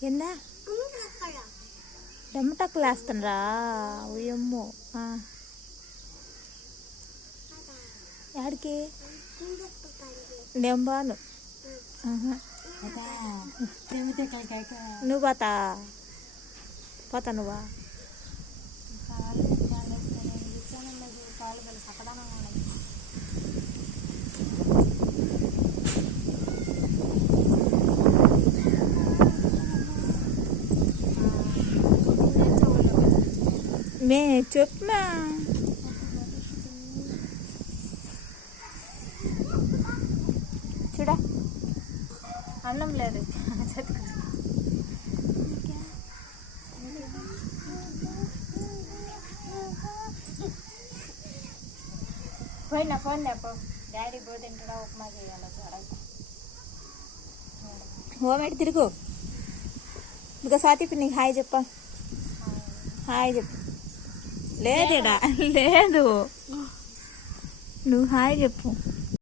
ఏందా దమ్మటక్కలు వేస్తుండ్రా ఉయ్యమ్మో యాడికి నేను బాను నువ్వు పోతా నువ్వా మే చెప్పమా చూడా అన్నం లేదు పోయినా ఫోన్ లేపో డాడీ పోతే తింటాడా ఉప్మా చేయాలి చూడైతే హోమేటి తిరుగు ఇంకా సాతిపి నీకు హాయ్ చెప్ప హాయ్ చెప్పు లేదేడా లేదు నువ్వు హాయ్ చెప్పు